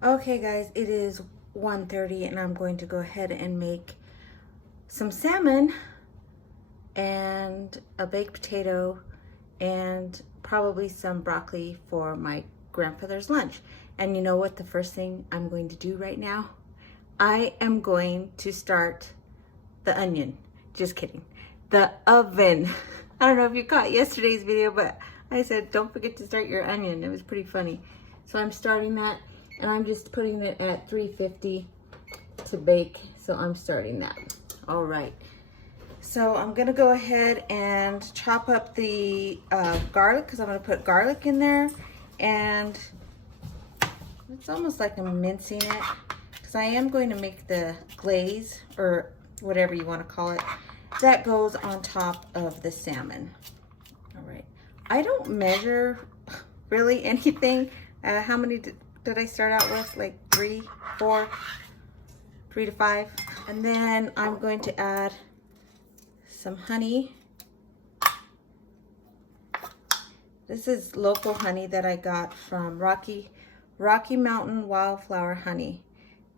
Okay guys, it is 1:30 and I'm going to go ahead and make some salmon and a baked potato and probably some broccoli for my grandfather's lunch. And you know what the first thing I'm going to do right now? I am going to start the onion. Just kidding. The oven. I don't know if you caught yesterday's video, but I said don't forget to start your onion. It was pretty funny. So I'm starting that. And I'm just putting it at 350 to bake. So I'm starting that. All right. So I'm gonna go ahead and chop up the garlic because I'm gonna put garlic in there. And it's almost like I'm mincing it because I am going to make the glaze or whatever you want to call it. That goes on top of the salmon. All right. I don't measure really anything. How many did I start out with? Like 3, 4, 3 to 5. And then I'm going to add some honey. This is local honey that I got from Rocky Mountain Wildflower Honey,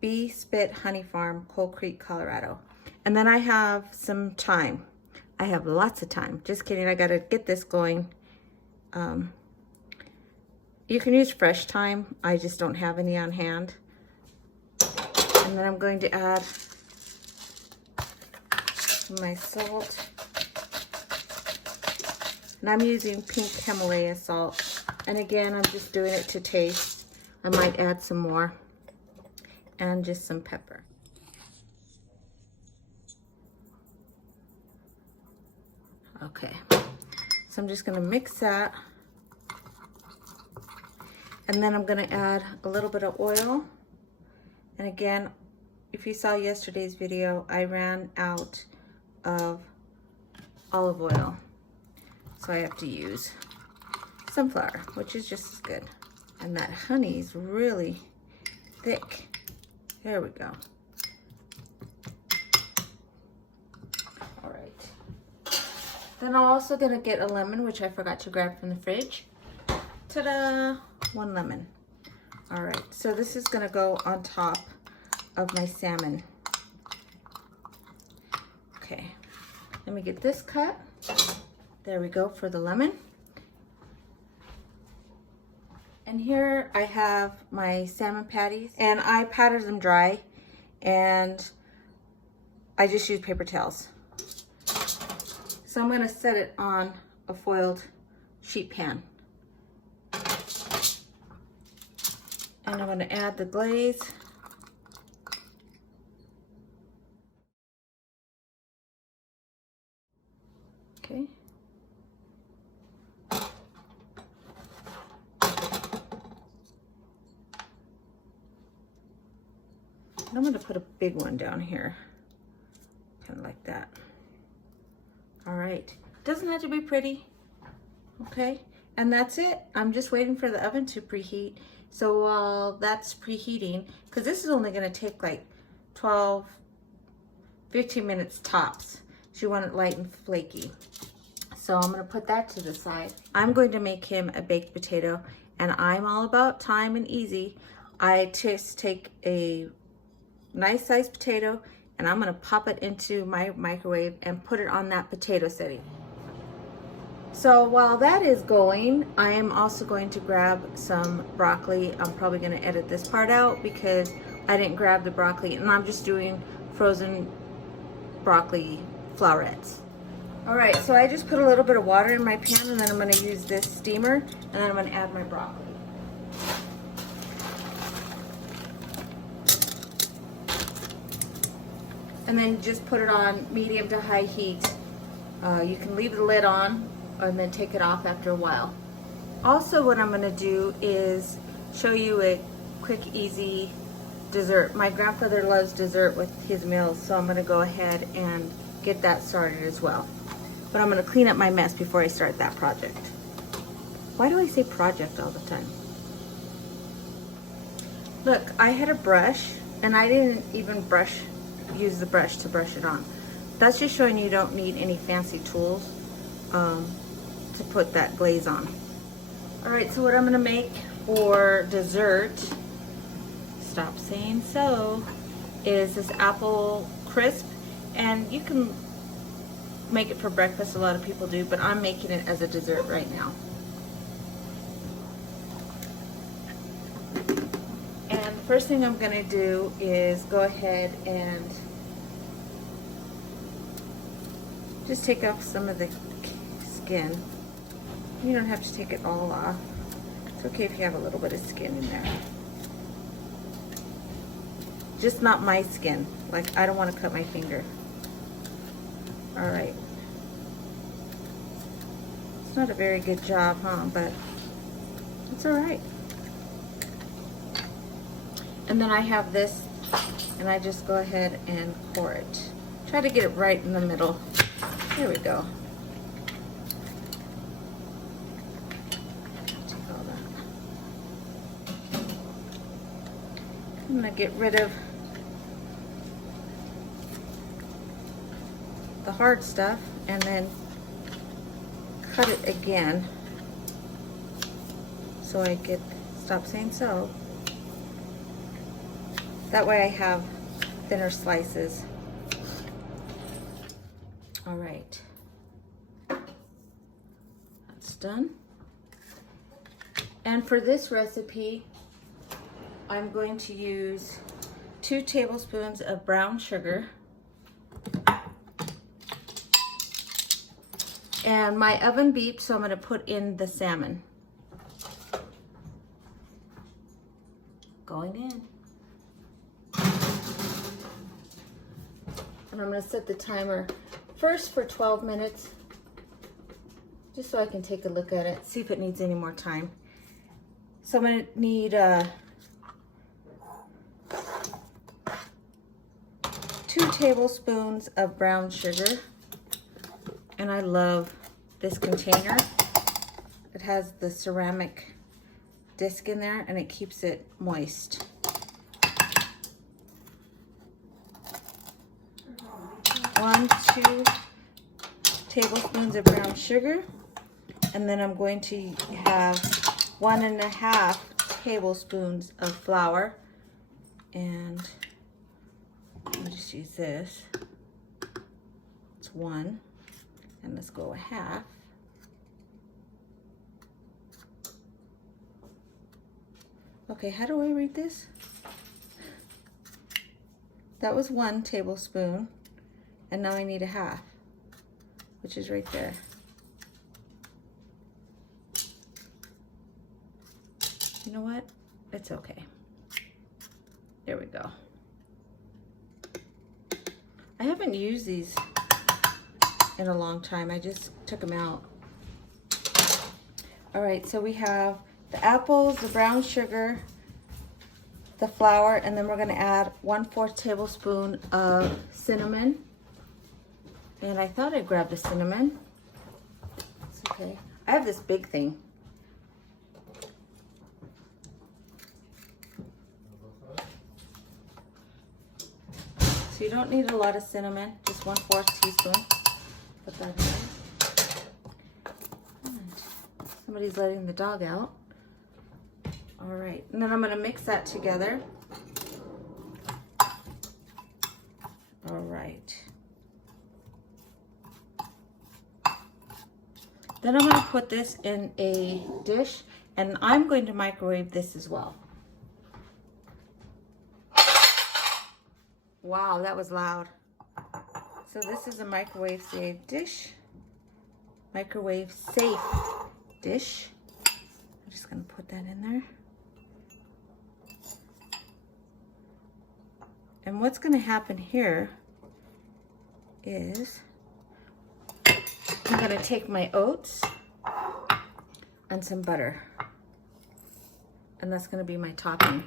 Bee Spit Honey Farm, Coal Creek, Colorado. And then I have some thyme. I have lots of thyme. Just kidding, I gotta get this going. You can use fresh thyme. I just don't have any on hand. And then I'm going to add my salt. And I'm using pink Himalaya salt. And again, I'm just doing it to taste. I might add some more. And just some pepper. Okay. So I'm just gonna mix that. And then I'm gonna add a little bit of oil. And again, if you saw yesterday's video, I ran out of olive oil. So I have to use sunflower, which is just as good. And that honey is really thick. There we go. All right. Then I'm also gonna get a lemon, which I forgot to grab from the fridge. Ta-da! 1 lemon. All right, so this is gonna go on top of my salmon. Okay, let me get this cut. There we go for the lemon. And here I have my salmon patties, and I powdered them dry, and I just use paper towels. So I'm gonna set it on a foiled sheet pan. And I'm going to add the glaze. Okay. And I'm going to put a big one down here. Kind of like that. All right. Doesn't have to be pretty. Okay. And that's it. I'm just waiting for the oven to preheat. So while that's preheating, because this is only going to take like 12, 15 minutes tops. So you want it light and flaky. So I'm going to put that to the side. I'm going to make him a baked potato, and I'm all about time and easy. I just take a nice sized potato, and I'm going to pop it into my microwave and put it on that potato setting. So while that is going, I am also going to grab some broccoli. I'm probably going to edit this part out because I didn't grab the broccoli, and I'm just doing frozen broccoli florets. All right, so I just put a little bit of water in my pan, and then I'm going to use this steamer, and then I'm going to add my broccoli. And then just put it on medium to high heat. You can leave the lid on and then take it off after a while. Also, what I'm going to do is show you a quick, easy dessert. My grandfather loves dessert with his meals, so I'm going to go ahead and get that started as well. But I'm going to clean up my mess before I start that project. Why do I say project all the time? Look, I had a brush, and I didn't even use the brush to brush it on. That's just showing you don't need any fancy tools to put that glaze on. All right, so what I'm gonna make for dessert Stop Saying So is this apple crisp, and you can make it for breakfast, a lot of people do, but I'm making it as a dessert right now. And the first thing I'm going to do is go ahead and just take off some of the skin. You don't have to take it all off. It's okay if you have a little bit of skin in there. Just not my skin. Like, I don't want to cut my finger. All right. It's not a very good job, huh? But it's all right. And then I have this, and I just go ahead and pour it. Try to get it right in the middle. There we go. Take all that. I'm gonna get rid of the hard stuff and then cut it again so I get Stop Saying So. That way I have thinner slices. All right, that's done. And for this recipe, I'm going to use 2 tablespoons of brown sugar. And my oven beeped, so I'm going to put in the salmon. Going in. And I'm going to set the timer first for 12 minutes, just so I can take a look at it, see if it needs any more time. So I'm going to need 2 tablespoons of brown sugar. And I love this container. It has the ceramic disc in there and it keeps it moist. 2 tablespoons of brown sugar, and then I'm going to have 1.5 tablespoons of flour, and I'll just use this. It's 1, and let's go 1/2. Okay, how do I read this? That was 1 tablespoon. And now I need 1/2, which is right there. You know what? It's okay. There we go. I haven't used these in a long time. I just took them out. All right, so we have the apples, the brown sugar, the flour, and then we're gonna add 1/4 tablespoon of cinnamon. And I thought I grabbed the cinnamon. It's okay. I have this big thing. So you don't need a lot of cinnamon, just 1/4 teaspoon. Put that in. And somebody's letting the dog out. All right, and then I'm gonna mix that together. All right. Then I'm going to put this in a dish, and I'm going to microwave this as well. Wow, that was loud. So this is a microwave safe dish. Microwave safe dish. I'm just going to put that in there. And what's going to happen here is I'm going to take my oats and some butter, and that's going to be my topping.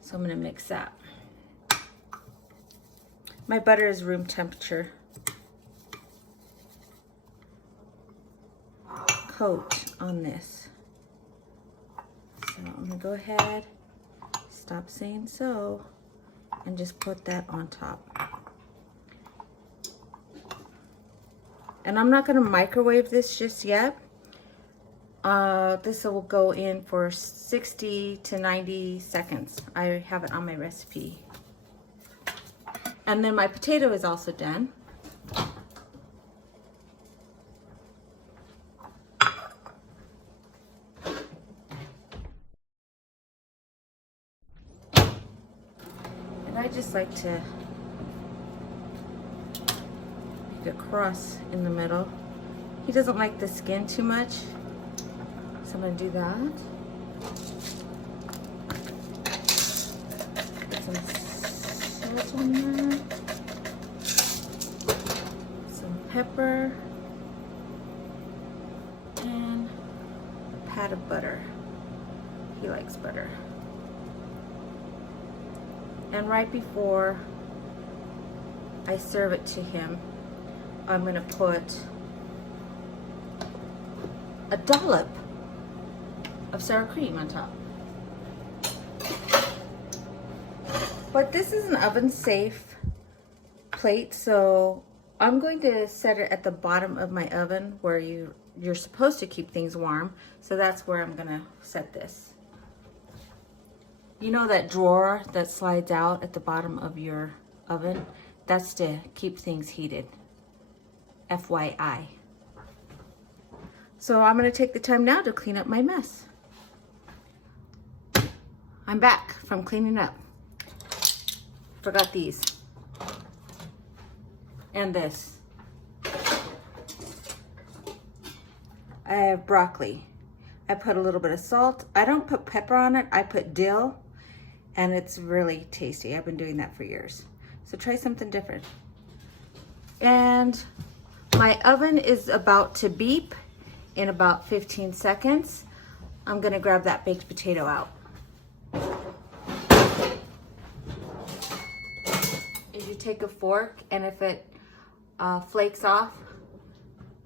So I'm going to mix that. My butter is room temperature. Coat on this. So I'm going to go ahead, Stop Saying So, and just put that on top. And I'm not going to microwave this just yet. This will go in for 60 to 90 seconds. I have it on my recipe. And then my potato is also done. And I just like to make a cross in the middle. He doesn't like the skin too much, so I'm gonna do that. Put some salt on there, some pepper, and a pat of butter. He likes butter. And right before I serve it to him, I'm gonna put a dollop of sour cream on top. But this is an oven safe plate, so I'm going to set it at the bottom of my oven where you're supposed to keep things warm. So that's where I'm gonna set this. You know that drawer that slides out at the bottom of your oven? That's to keep things heated. FYI. So I'm gonna take the time now to clean up my mess. I'm back from cleaning up. Forgot these. And this. I have broccoli. I put a little bit of salt. I don't put pepper on it, I put dill, and it's really tasty. I've been doing that for years. So try something different. And my oven is about to beep in about 15 seconds. I'm gonna grab that baked potato out. If you take a fork and if it flakes off,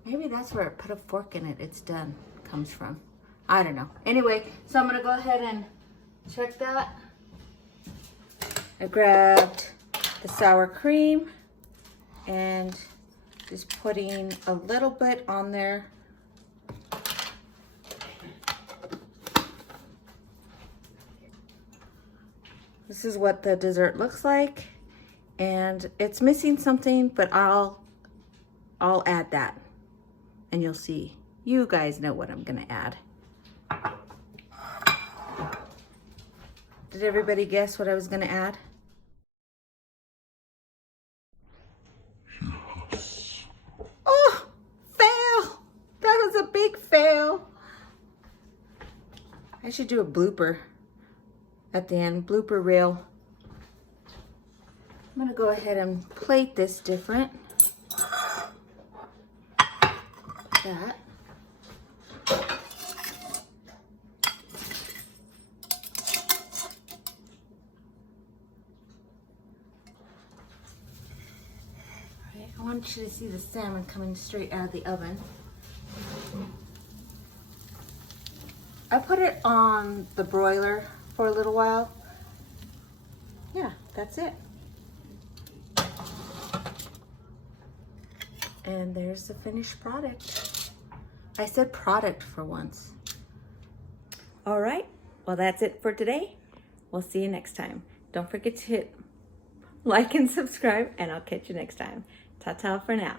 maybe that's where put a fork in it, it's done, comes from. I don't know. Anyway, so I'm gonna go ahead and check that. I grabbed the sour cream and just putting a little bit on there. This is what the dessert looks like, and it's missing something, but I'll add that and you'll see. You guys know what I'm gonna add. Did everybody guess what I was gonna add? Yes. Oh, fail! That was a big fail. I should do a blooper at the end, blooper reel. I'm gonna go ahead and plate this different. Like that. I want you to see the salmon coming straight out of the oven. I put it on the broiler for a little while. Yeah, that's it. And there's the finished product. I said product for once. All right, well that's it for today. We'll see you next time. Don't forget to hit like and subscribe, and I'll catch you next time. Ta-ta for now.